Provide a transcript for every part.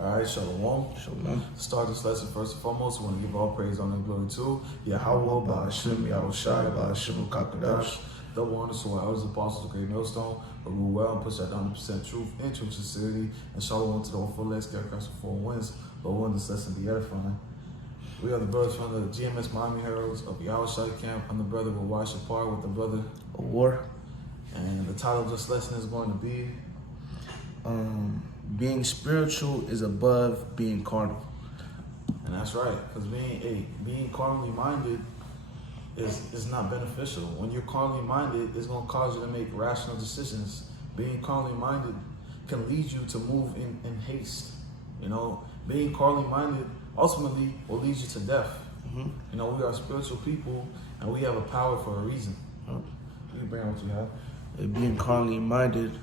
All right, Shalom. Shalom. To start this lesson, first and foremost, we want to give all praise, honor, and glory to Yahweh, Ba'ashem, Yahushai, Ba'ashem, Kakadash. Double honor to our elders, apostles, the great millstone, but rule well and push that 100% truth into sincerity. And shalom to the full legs, scarecrows, four winds. But we want this lesson to be edifying. We are the brothers from the GMS Miami Heralds of Yahushai camp. I'm the brother with Wash Apart with the brother A war. And the title of this lesson is going to be being spiritual is above being carnal. And that's right, because being carnally minded is not beneficial. When you're carnally minded, it's going to cause you to make rational decisions. Being carnally minded can lead you to move in haste. You know, being carnally minded ultimately will lead you to death. Mm-hmm. You know, we are spiritual people, and we have a power for a reason. You bring what you have. Being carnally minded,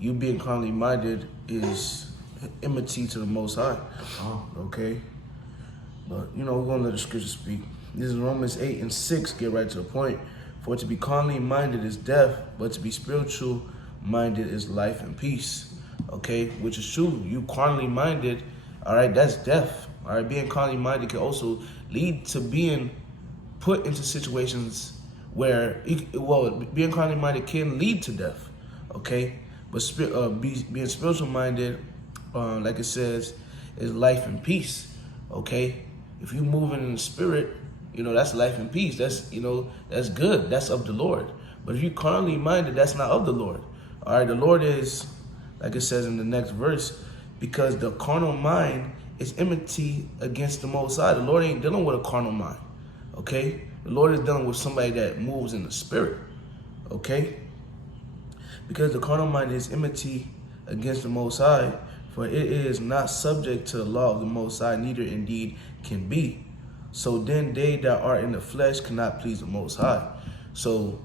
being carnally minded is enmity to the Most High. Okay? But, we're going to let the scripture speak. This is Romans 8:6, get right to the point. For to be carnally minded is death, but to be spiritual minded is life and peace. Okay? Which is true. You carnally minded, all right, that's death. All right? Being carnally minded can also lead to being put into situations where, being carnally minded can lead to death, okay? But being spiritual minded, like it says, is life and peace, okay? If you're moving in the spirit, that's life and peace. That's, that's good. That's of the Lord. But if you're carnally minded, that's not of the Lord. All right, the Lord is, like it says in the next verse, because the carnal mind is enmity against the Most High. The Lord ain't dealing with a carnal mind, okay? The Lord is dealing with somebody that moves in the spirit, okay? Because the carnal mind is enmity against the Most High, for it is not subject to the law of the Most High, neither indeed can be. So then they that are in the flesh cannot please the Most High. So,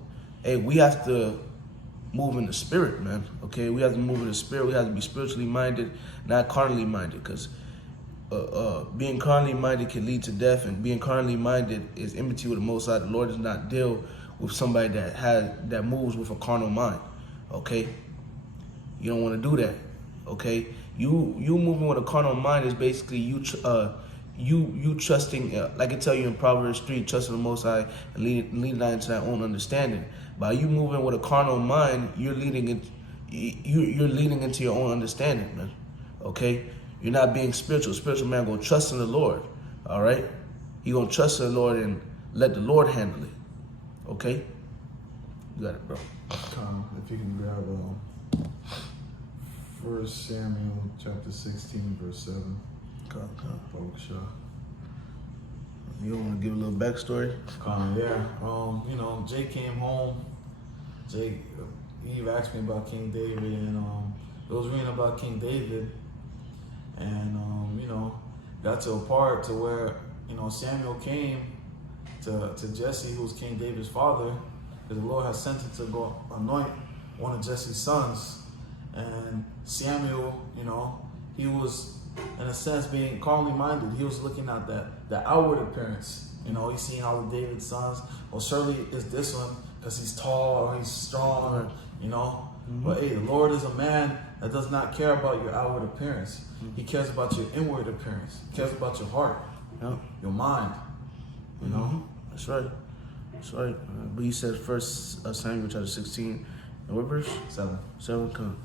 we have to move in the spirit, man, okay? We have to move in the spirit. We have to be spiritually minded, not carnally minded, because being carnally minded can lead to death, and being carnally minded is enmity with the Most High. The Lord does not deal with somebody that moves with a carnal mind. Okay, you don't want to do that. Okay, you moving with a carnal mind is basically you trusting, like I tell you in Proverbs 3, trusting the Most High and leading not into thy own understanding. By you moving with a carnal mind, you're leading into your own understanding, man. Okay. You're not being spiritual. Spiritual man gonna trust in the Lord. All right? He gonna trust in the Lord and let the Lord handle it. Okay? You got it, bro. If you can grab 1 Samuel chapter 16, verse 7. You don't want to give a little backstory? Yeah. Jake came home. Jake, he asked me about King David, and it was reading about King David. And, got to a part to where, Samuel came to Jesse, who was King David's father, because the Lord had sent him to go anoint one of Jesse's sons. And Samuel, he was, in a sense, being carnally minded. He was looking at the outward appearance. He's seeing all the David's sons. Well, surely it's this one because he's tall or he's strong, Mm-hmm. But the Lord is a man that does not care about your outward appearance. Mm-hmm. He cares about your inward appearance. He cares about your heart, your mind. That's right. That's right. But he said 1 Samuel chapter 16, and what verse? 7. Come.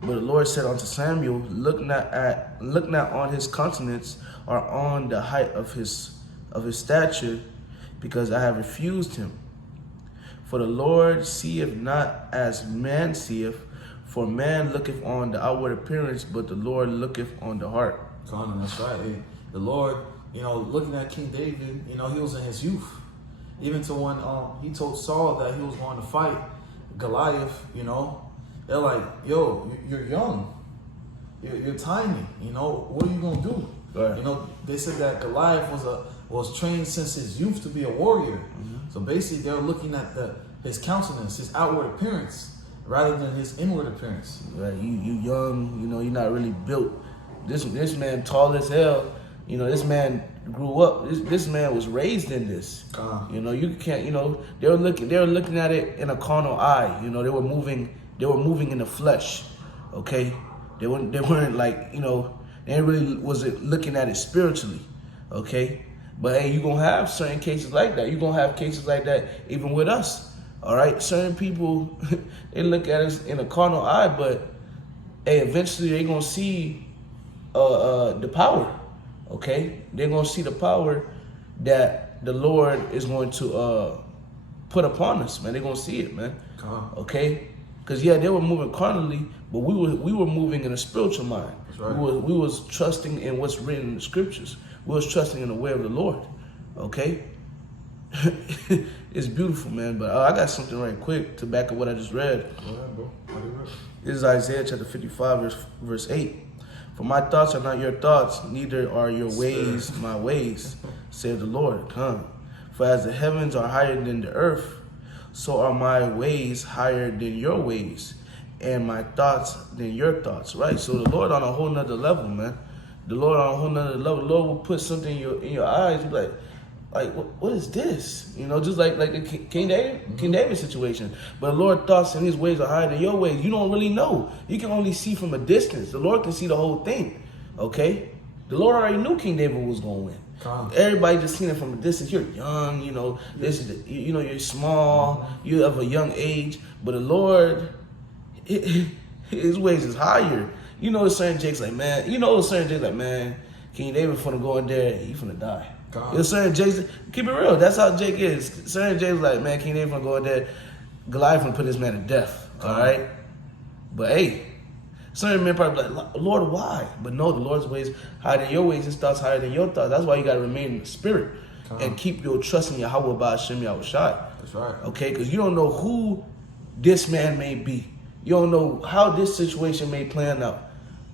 But the Lord said unto Samuel, look not on his countenance or on the height of his stature, because I have refused him. For the Lord seeth not as man seeth, for man looketh on the outward appearance, but the Lord looketh on the heart. That's right. The Lord, looking at King David, he was in his youth. Even to when he told Saul that he was going to fight Goliath, they're like, yo, you're young. You're tiny. What are you going to do? Right. They said that Goliath was trained since his youth to be a warrior. Mm-hmm. So basically, they're looking at his countenance, his outward appearance, rather than his inward appearance. Right, you young, you're not really built. This man tall as hell. This man grew up. This man was raised in this. You can't. They were looking at it in a carnal eye. They were moving in the flesh. Okay, they weren't like. They They ain't really wasn't looking at it spiritually, okay? But hey, you're going to have certain cases like that. You're going to have cases like that even with us, all right? Certain people, they look at us in a carnal eye, but hey, eventually they're going to see the power, okay? They're going to see the power that the Lord is going to put upon us, man. They're going to see it, man, okay? Because, yeah, they were moving carnally, but we were moving in a spiritual mind. That's right. We was trusting in what's written in the scriptures. We was trusting in the way of the Lord, okay? It's beautiful, man, but I got something right quick to back up what I just read. Go ahead, bro. This is Isaiah chapter 55, verse 8. For my thoughts are not your thoughts, neither are your ways my ways, said the Lord. For as the heavens are higher than the earth, so are my ways higher than your ways, and my thoughts than your thoughts, right? So the Lord on a whole nother level, man. The Lord on a whole nother level. The Lord will put something in your eyes, you be like, what is this? You know, just like the King David situation. But the Lord's thoughts and his ways are higher than your ways. You don't really know. You can only see from a distance. The Lord can see the whole thing, okay? The Lord already knew King David was going to win. Everybody just seen it from a distance. You're young, you know. This is you're small. You have a young age, but the Lord, his ways is higher. You know, certain Jake's like, man. King David finna go in there, he finna die. You know, certain Jake's, keep it real. That's how Jake is. Certain Jake's like, man, King David finna go in there, Goliath finna put this man to death. All right, but hey. Certain men probably be like, Lord, why? But no, the Lord's ways higher than your ways, his thoughts higher than your thoughts. That's why you got to remain in the spirit and keep your trust in Yahweh by Hashem Yahushai. That's right. Okay, because you don't know who this man may be. You don't know how this situation may plan out.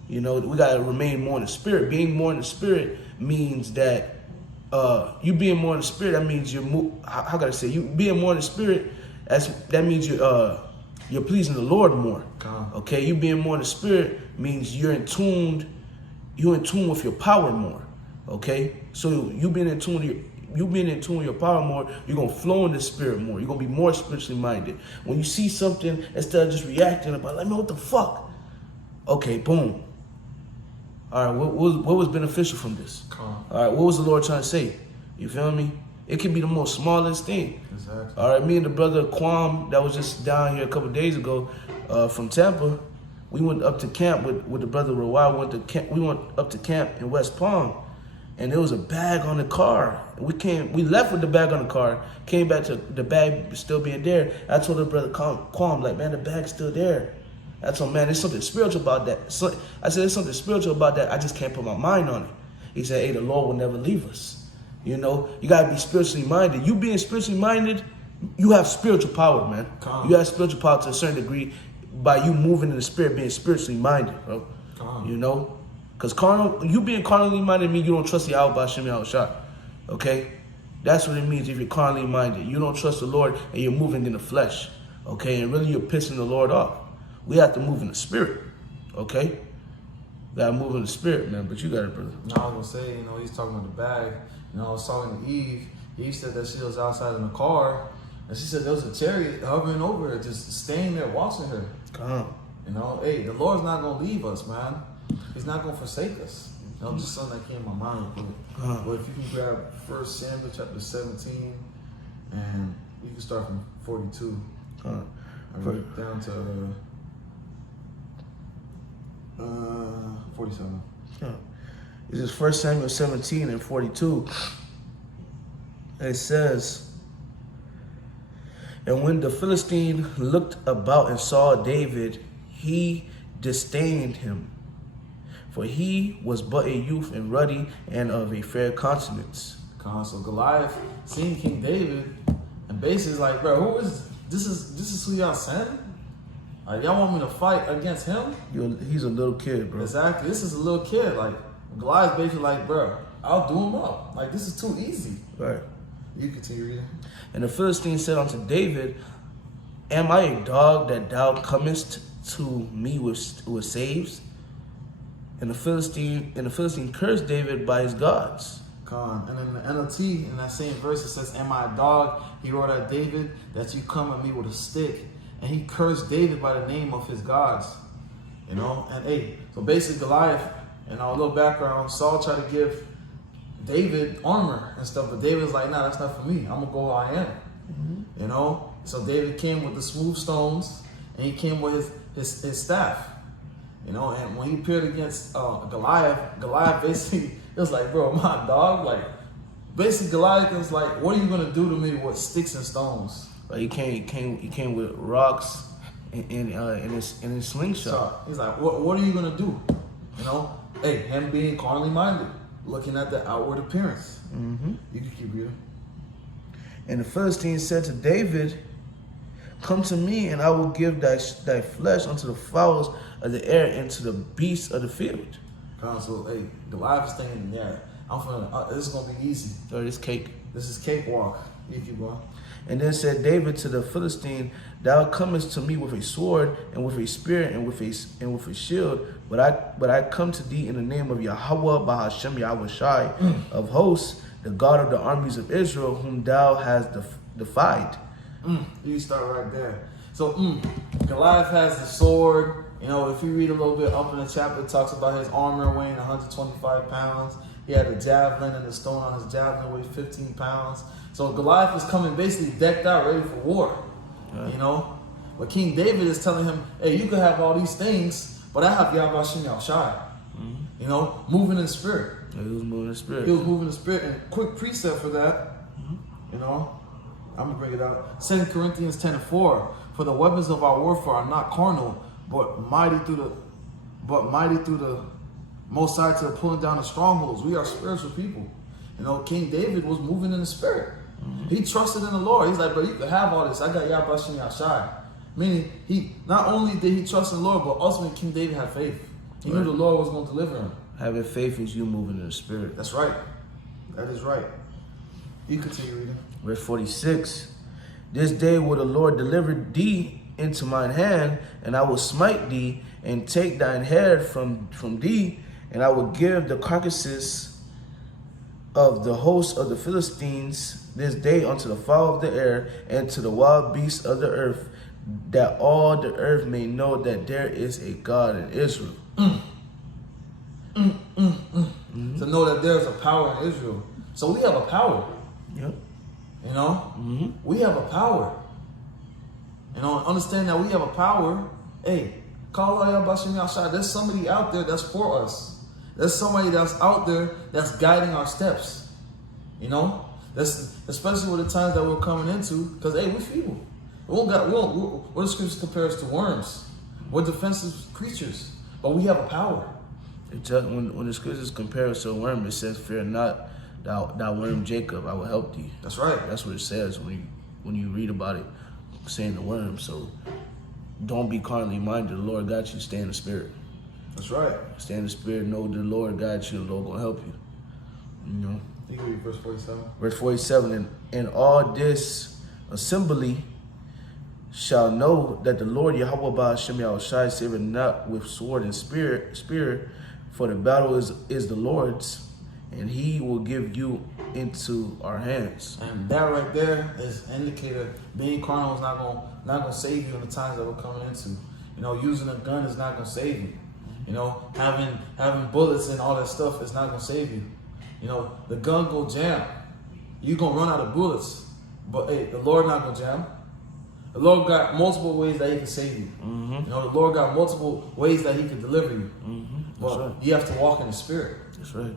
You know, we got to remain more in the spirit. Being more in the spirit means that you being more in the spirit, that means how can I say? You being more in the spirit, that means you're pleasing the Lord more. Okay, you being more in the spirit means you're in tune with your power more. Okay, so you being in tune with your power more, you're gonna flow in the spirit more. You're gonna be more spiritually minded. When you see something, instead of just reacting about like, man, what the fuck? Okay, boom. All right, what was beneficial from this? All right, what was the Lord trying to say? You feel me? It can be the most smallest thing. Exactly. All right, me and the brother Kwam that was just down here a couple days ago from Tampa, we went up to camp with the brother Rawai. We went up to camp in West Palm, and there was a bag on the car. We left with the bag on the car, came back to the bag still being there. I told the brother Kwam, like, man, the bag's still there. I told him, man, there's something spiritual about that. So I said, there's something spiritual about that. I just can't put my mind on it. He said, hey, the Lord will never leave us. You know, you got to be spiritually minded. You being spiritually minded, you have spiritual power, man. You have spiritual power to a certain degree by you moving in the spirit, being spiritually minded, bro. You know? Because you being carnally minded means you don't trust Yahweh by Hashem Yahushua. Okay? That's what it means if you're carnally minded. You don't trust the Lord and you're moving in the flesh. Okay? And really you're pissing the Lord off. We have to move in the spirit. Okay? Gotta move in the spirit, man. But you got it, brother. No, I was gonna say, he's talking about the bag. I was talking to Eve. Eve said that she was outside in the car, and she said there was a chariot hovering over her, just staying there watching her. Hey, the Lord's not gonna leave us, man. He's not gonna forsake us. Just something that came in my mind real quick. But if you can grab 1 Samuel chapter 17, and you can start from 42, right down to 47. This is 1 Samuel 17 and 42. It says, and when the Philistine looked about and saw David, he disdained him, for he was but a youth and ruddy and of a fair countenance. So Goliath seen King David, and basically like, bro, who is this? Is who y'all sent? Like, y'all want me to fight against him? He's a little kid, bro. Exactly. This is a little kid. Like, Goliath basically like, bro, I'll do him up. Like, this is too easy. Right. You continue reading. And the Philistine said unto David, am I a dog that thou comest to me with saves? And the Philistine cursed David by his gods. And in the NLT, in that same verse, it says, am I a dog? He wrote at David, that you come at me with a stick. And he cursed David by the name of his gods. And hey, so basically Goliath, And a little background, Saul tried to give David armor and stuff, but David's like, nah, that's not for me. I'm gonna go how I am. You know? So David came with the smooth stones, and he came with his staff. You know, and when he appeared against Goliath basically, it was like, bro, my dog, like, basically Goliath was like, what are you gonna do to me with sticks and stones? Like he came with rocks in his slingshot. So he's like, what are you gonna do? You know, hey, him being carnally minded, looking at the outward appearance. You can keep reading. And the Philistine said to David, come to me, and I will give thy flesh unto the fowls of the air and to the beasts of the field. So, hey, Goliath is thinking, yeah, I'm finna, this is gonna be easy. Or this cake. This is cakewalk. You keep going. And then said David to the Philistine, thou comest to me with a sword and with a spear and with a shield, but I come to thee in the name of Yahweh Bahashem Yahweh Shai of hosts, the God of the armies of Israel, whom thou hast defied. You start right there. So Goliath has the sword. You know, if you read a little bit up in the chapter, it talks about his armor weighing 125 pounds. He had a javelin, and the stone on his javelin weighed 15 pounds. So Goliath is coming basically decked out, ready for war. Right. You know? But King David is telling him, hey, you can have all these things, but I have Yahweh Shem Yahushai. You know, moving in the spirit. He was moving in the spirit. He was moving in the spirit. And quick precept for that, you know, I'm going to bring it out. 2 Corinthians 10:4. For the weapons of our warfare are not carnal, but mighty through the Most High to the pulling down the strongholds. We are spiritual people. You know, King David was moving in the spirit. He trusted in the Lord. He's like, bro, you can have all this. I got Yahweh Shem Yahushai. Meaning, he not only did he trust in the Lord, but ultimately King David had faith. He knew the Lord was going to deliver him. Having faith is you moving in the spirit. That's right. That is right. You continue reading. Verse 46. This day will the Lord deliver thee into mine hand, and I will smite thee, and take thine head from thee, and I will give the carcasses of the host of the Philistines this day unto the fowl of the air, and to the wild beasts of the earth, that all the earth may know that there is a God in Israel. To know that there's a power in Israel. So we have a power. Yep. You know? We have a power. You know, understand that we have a power. Hey, call out Yahweh Shem Yahushai. There's somebody out there that's for us. There's somebody that's out there that's guiding our steps. You know? That's especially with the times that we're coming into, because hey, we're feeble. What the scriptures compare us to worms. We're defensive creatures. But we have a power. When the scriptures compare us to a worm, it says, fear not, thou worm Jacob, I will help thee. That's right. That's what it says when you read about it, saying the worm. So don't be carnally minded. The Lord got you. Stay in the spirit. That's right. Stay in the spirit. Know the Lord got you. The Lord gonna help you. You know. You can read verse 47. Verse 47. And all this assembly shall know that the Lord Yahweh Ba'ashem Yahushai saveth not with sword and spear, for the battle is the Lord's, and he will give you into our hands. And that right there is an indicator being carnal is not gonna save you in the times that we're coming into. You know, using a gun is not gonna save you. You know, having bullets and all that stuff is not gonna save you. You know, the gun go jam. You gonna run out of bullets. But hey, the Lord not gonna jam. The Lord got multiple ways that he can save you. You know, the Lord got multiple ways that he can deliver you. But right. you have to walk in the spirit. That's right.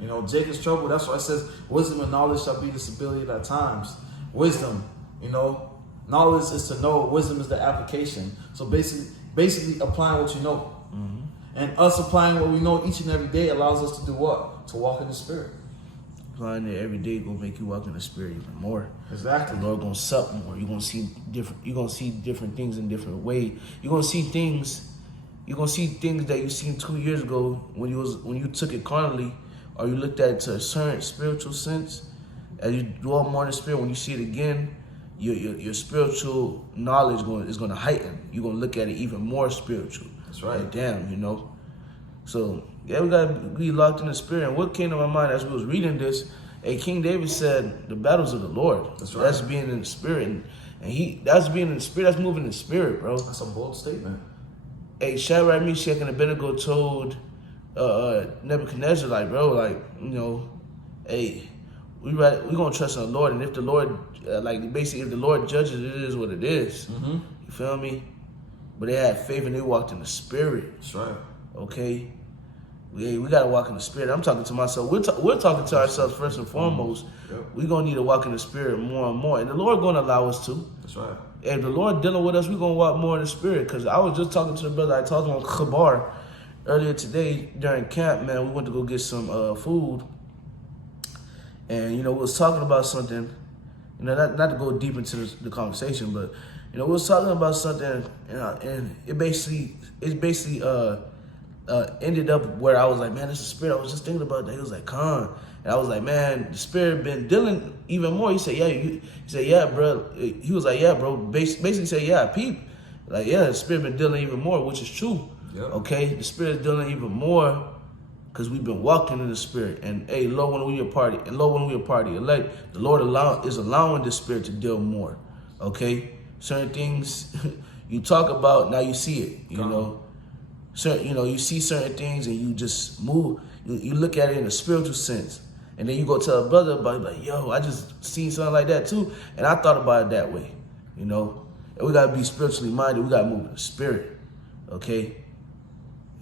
You know, Jacob's trouble, that's why it says, wisdom and knowledge shall be the stability at times. Wisdom, you know, knowledge is to know, wisdom is the application. So basically applying what you know. And us applying what we know each and every day allows us to do what? To walk in the spirit. Applying it every day gonna make you walk in the spirit even more. Exactly. The Lord gonna sup more. You're gonna see different things in different ways. You're gonna see things that you seen 2 years ago when you took it carnally, or you looked at it to a certain spiritual sense. As you dwell more in the spirit, when you see it again, your spiritual knowledge is gonna heighten. You're gonna look at it even more spiritual. That's right. Like, damn, you know. So yeah, we gotta be locked in the spirit. And what came to my mind as we was reading this, King David said, "The battles of the Lord." That's right. That's being in the spirit, and that's being in the spirit. That's moving in the spirit, bro. That's a bold statement. Shadrach, Meshach, and Abednego told Nebuchadnezzar, like, bro, like, hey, we gonna trust in the Lord, and if the Lord, basically, if the Lord judges, it is what it is. Mm-hmm. You feel me? But they had faith and they walked in the Spirit. That's right. Okay. We gotta walk in the Spirit. I'm talking to myself. We're talking to ourselves first and foremost. Yep. We're gonna need to walk in the Spirit more and more, and the Lord gonna allow us to. That's right. If the Lord dealing with us, we're gonna walk more in the Spirit. Because I was just talking to the brother I talked to on Khabar earlier today during camp. Man, we went to go get some food, and we was talking about something. Not to go deep into the conversation, but we was talking about something, and it basically ended up where I was like, man, this is the Spirit. I was just thinking about that. He was like, Con. And I was like, man, the Spirit been dealing even more. He said, yeah. He said, yeah, bro. He was like, yeah, bro. Basically said, yeah, peep. Like, yeah, the Spirit been dealing even more, which is true. Yep. Okay? The Spirit is dealing even more because we've been walking in the Spirit. And, hey, Lord, when we a party elect, the Lord is allowing the Spirit to deal more. Okay? Certain things you talk about, now you see it, you know. Certain, you see certain things and you just move. You look at it in a spiritual sense. And then you go tell a brother about it, like, yo, I just seen something like that too. And I thought about it that way, And we got to be spiritually minded. We got to move in the Spirit, okay?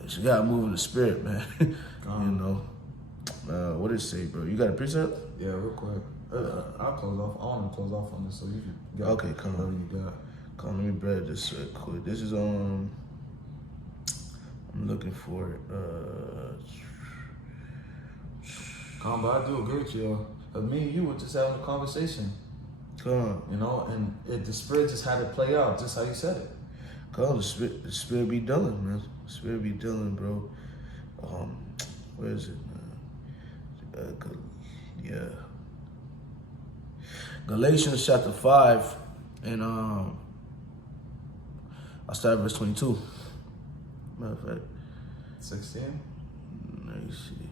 You got to move in the Spirit, man. What did it say, bro? You got a precept? Yeah, real quick. I'll close off. I want to close off on this, so you can go. Okay, come on. You got. Come on, let me bread this real quick. This is I'm looking for it. But I do agree with you. But me and you were just having a conversation. Come on. And the Spirit just had to play out, just how you said it. The Spirit be dealing, man. The Spirit be dealing, bro. Where is it, man? Yeah. Galatians chapter 5, and I'll start at verse 22. Matter of fact. 16? Let me see.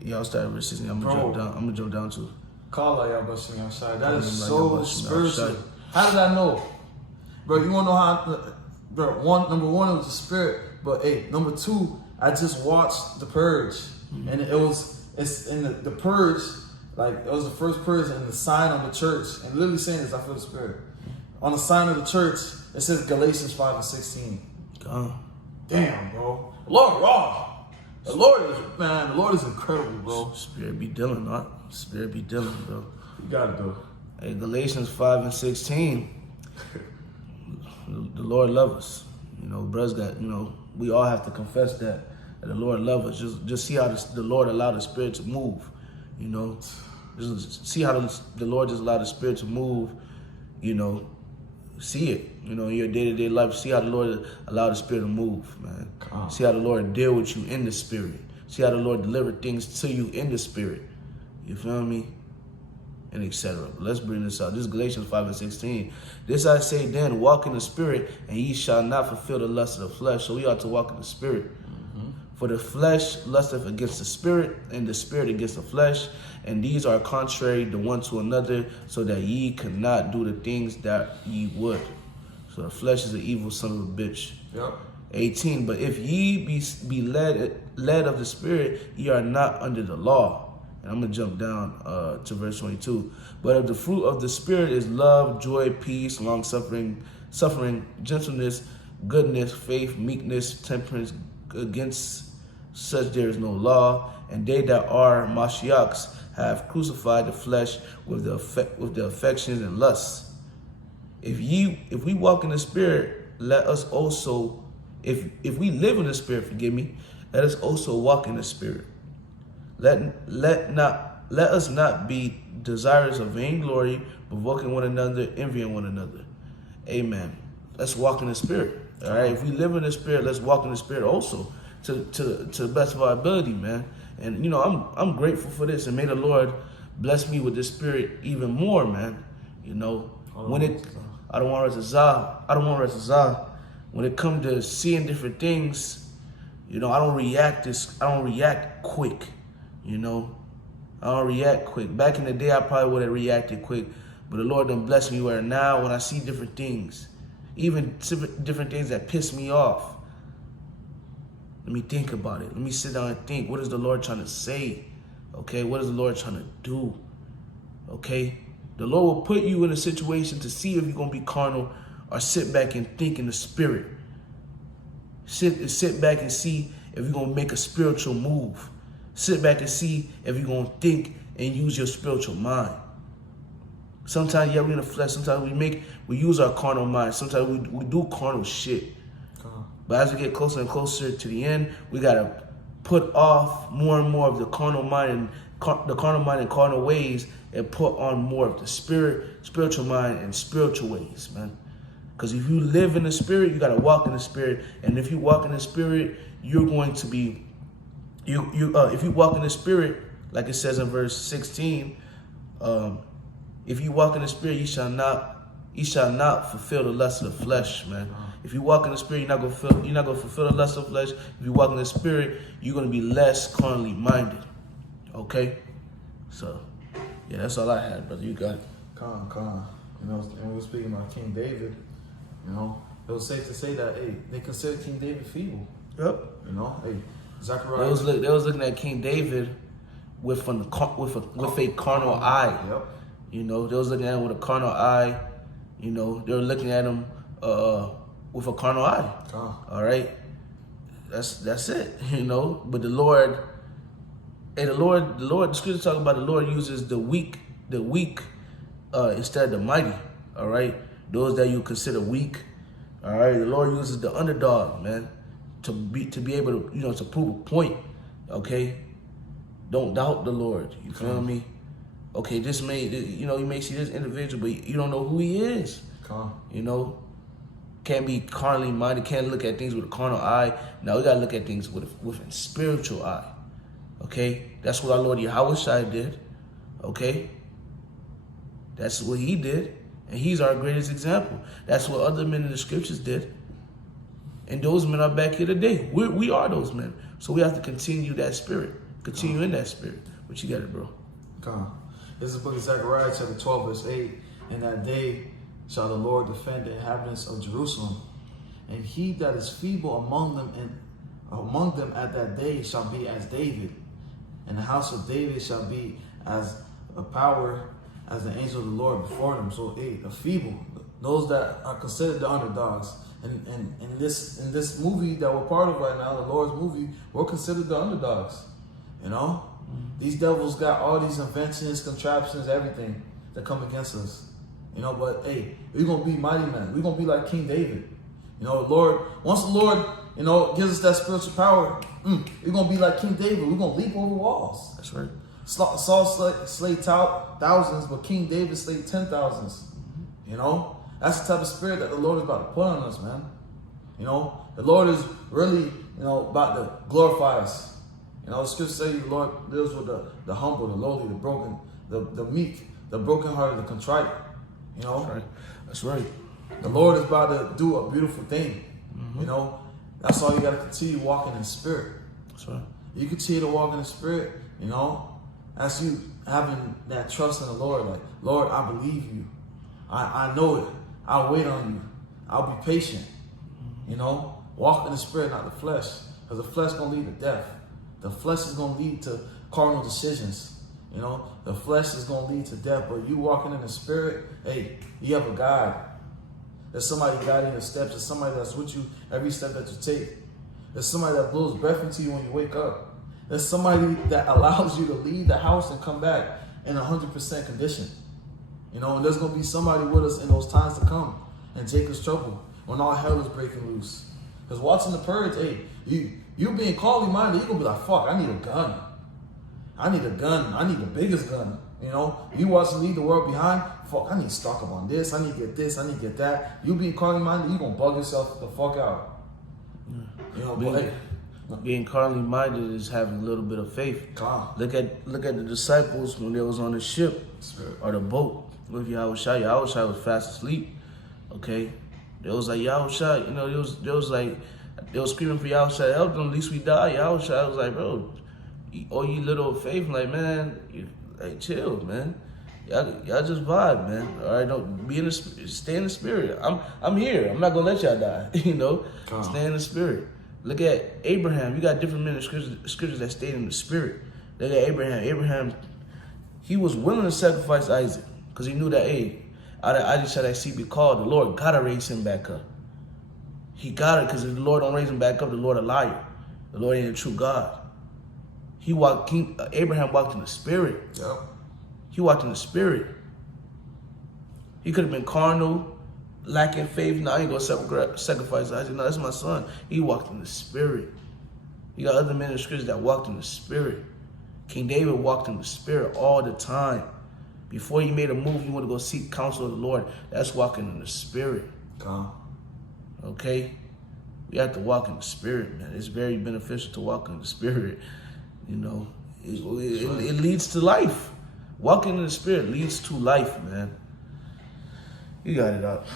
Yeah, I'll start at verse 16. I'm gonna jump down to. Call y'all busting outside. That is so spiritual. How did I know? Bro, you wanna know how? Bro, number one, it was the Spirit. But hey, number two, I just watched The Purge. Mm-hmm. And it's in the Purge, like it was the first purge, and the sign on the church, and literally saying this, I feel the Spirit. On the sign of the church, it says Galatians 5 and 16. Damn, bro. Lord, the Lord is incredible, bro. Spirit be dealing, huh? Spirit be dealing, bro. You gotta do it. Hey, Galatians 5 and 16. The Lord loves us. Brothers got, we all have to confess that the Lord loves us. Just see how the Lord allowed the Spirit to move. Just see how the Lord just allowed the Spirit to move. See it. In your day-to-day life, see how the Lord allowed the Spirit to move, man. See how the Lord deal with you in the Spirit. See how the Lord deliver things to you in the Spirit. You feel me? And etc. Let's bring this out. This is Galatians 5 and 16. This I say then, walk in the Spirit, and ye shall not fulfill the lust of the flesh. So we ought to walk in the Spirit. Mm-hmm. For the flesh lusteth against the Spirit, and the Spirit against the flesh. And these are contrary the one to another, so that ye cannot do the things that ye would. So the flesh is an evil son of a bitch. Yep. 18. But if ye be led of the Spirit, ye are not under the law. And I'm going to jump down to verse 22. But if the fruit of the Spirit is love, joy, peace, long-suffering, gentleness, goodness, faith, meekness, temperance, against such there is no law. And they that are Mashiachs have crucified the flesh with the affections and lusts. If we walk in the Spirit, let us also, if we live in the Spirit, let us also walk in the Spirit. Let us not be desirous of vainglory, provoking one another, envying one another. Amen. Let's walk in the Spirit. All right. If we live in the Spirit, let's walk in the Spirit also to the best of our ability, man. And I'm grateful for this, and may the Lord bless me with the Spirit even more, man. I don't want to zah. When it comes to seeing different things, I don't react quick. I don't react quick. Back in the day, I probably would have reacted quick, but the Lord done blessed me where now when I see different things, even different things that piss me off, Let me think about it. Let me sit down and think. What is the Lord trying to say? Okay, what is the Lord trying to do? Okay, the Lord will put you in a situation to see if you're going to be carnal or sit back and think in the spirit. Sit back and see if you're going to make a spiritual move. Sit back and see if you're going to think and use your spiritual mind. Sometimes, yeah, we're in the flesh. Sometimes we use our carnal mind. Sometimes we do carnal shit. But as we get closer and closer to the end, we got to put off more and more of the carnal mind and carnal ways and put on more of the spiritual mind and spiritual ways, man. Because if you live in the spirit, you got to walk in the spirit. And if you walk in the spirit, you're going to be, if you walk in the spirit, like it says in verse 16, if you walk in the spirit, you shall not fulfill the lust of the flesh, man. If you walk in the spirit, you're not gonna fulfill the lust of the flesh. If you walk in the spirit, you're gonna be less carnally minded. Okay? So, yeah, that's all I had, brother. You got it. Con. You know, and we were speaking about King David. You know, it was safe to say that, hey, they considered King David feeble. Yep. You know, hey, Zechariah. They was looking at King David with a carnal eye. Yep. You know, they was looking at him with a carnal eye. You know, they were looking at him with a carnal eye. All right, that's it. You know, but the Lord, the scripture talk about the Lord uses the weak instead of the mighty. All right, those that you consider weak. All right, the Lord uses the underdog, man, to be able to, you know, to prove a point. Okay, don't doubt the Lord. You feel me? Okay, you may see this individual, but you don't know who he is. You know, can't be carnally minded, can't look at things with a carnal eye. Now we gotta look at things with a spiritual eye. Okay, that's what our Lord Yahushua did. Okay, that's what he did, and he's our greatest example. That's what other men in the scriptures did, and those men are back here today. We are those men, so we have to continue that spirit, continue in that spirit. What you got it, bro? This is the book of Zechariah, chapter 12, verse 8. In that day shall the Lord defend the inhabitants of Jerusalem, and he that is feeble among them at that day shall be as David, and the house of David shall be as a power as the angel of the Lord before them. So, the feeble, those that are considered the underdogs, and in this movie that we're part of right now, the Lord's movie, we're considered the underdogs. You know. These devils got all these inventions, contraptions, everything that come against us. You know, but hey, we're going to be mighty men. We're going to be like King David. You know, once the Lord, you know, gives us that spiritual power, we're going to be like King David. We're going to leap over walls. That's right. Saul slayed thousands, but King David slayed 10,000s. You know, that's the type of spirit that the Lord is about to put on us, man. You know, the Lord is really, you know, about to glorify us. You know, the scripture says the Lord deals with the humble, the lowly, the broken, the meek, the brokenhearted, the contrite. You know? That's right. The Lord is about to do a beautiful thing. You know? That's all you got to continue walking in the spirit. That's right. You continue to walk in the spirit, you know? That's you having that trust in the Lord. Like, Lord, I believe you. I know it. I'll wait on you. I'll be patient. You know? Walk in the spirit, not the flesh. Because the flesh going to lead to death. The flesh is going to lead to carnal decisions. You know, the flesh is going to lead to death. But you walking in the spirit, hey, you have a guide. There's somebody guiding your steps. There's somebody that's with you every step that you take. There's somebody that blows breath into you when you wake up. There's somebody that allows you to leave the house and come back in 100% condition. You know, and there's going to be somebody with us in those times to come. In Jacob's trouble, when all hell is breaking loose. Because watching the purge, hey, you being carnally minded, you're going to be like, fuck, I need a gun. I need the biggest gun. You know, you watching leave the world behind, fuck, I need to stock up on this, I need to get this, I need to get that. You being carnally minded, you're going to bug yourself the fuck out. You know, being carnally minded is having a little bit of faith. Look at the disciples when they was on the ship or the boat with Yahushua. Yahushua was fast asleep. Okay, they was like Yahushua, you know, they was screaming for Yahushua to help them. At least we die. Yahushua was like, bro, all you little faith, I'm like, man, hey, chill, man. Y'all just vibe, man. All right, don't be stay in the spirit. I'm here. I'm not gonna let y'all die. You know, stay in the spirit. Look at Abraham. You got different men in scriptures that stayed in the spirit. Look at Abraham. Abraham, he was willing to sacrifice Isaac because he knew that, hey, out of Isaac shall that seed be called. The Lord gotta raise him back up. He got it, because if the Lord don't raise him back up, the Lord a liar. The Lord ain't a true God. Abraham walked in the spirit. Yep. He walked in the spirit. He could have been carnal, lacking faith. No, I ain't gonna sacrifice Isaac. No, that's my son. He walked in the spirit. You got other men in scripture that walked in the spirit. King David walked in the spirit all the time. Before he made a move, he wanted to go seek counsel of the Lord. That's walking in the spirit. Okay? We have to walk in the spirit, man. It's very beneficial to walk in the spirit. You know, it leads to life. Walking in the spirit leads to life, man. You got it up.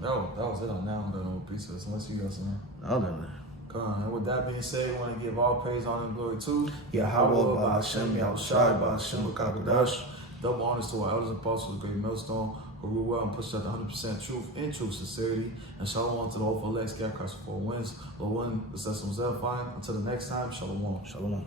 That was it on that one, though, pieces. Unless you got something. I'm done. And with that being said, we want to give all praise, honor, and glory to Yahweh, Ba'ashem, Yahushai, Ba'ashem, Kakadash. Double honors to our elders and apostles, great millstone, who rule well and push out the 100% truth and true sincerity. And shalom to the whole elect, scare Christ for 4 wins. Lord willing, the session was edifying. Until the next time, shalom. Shalom.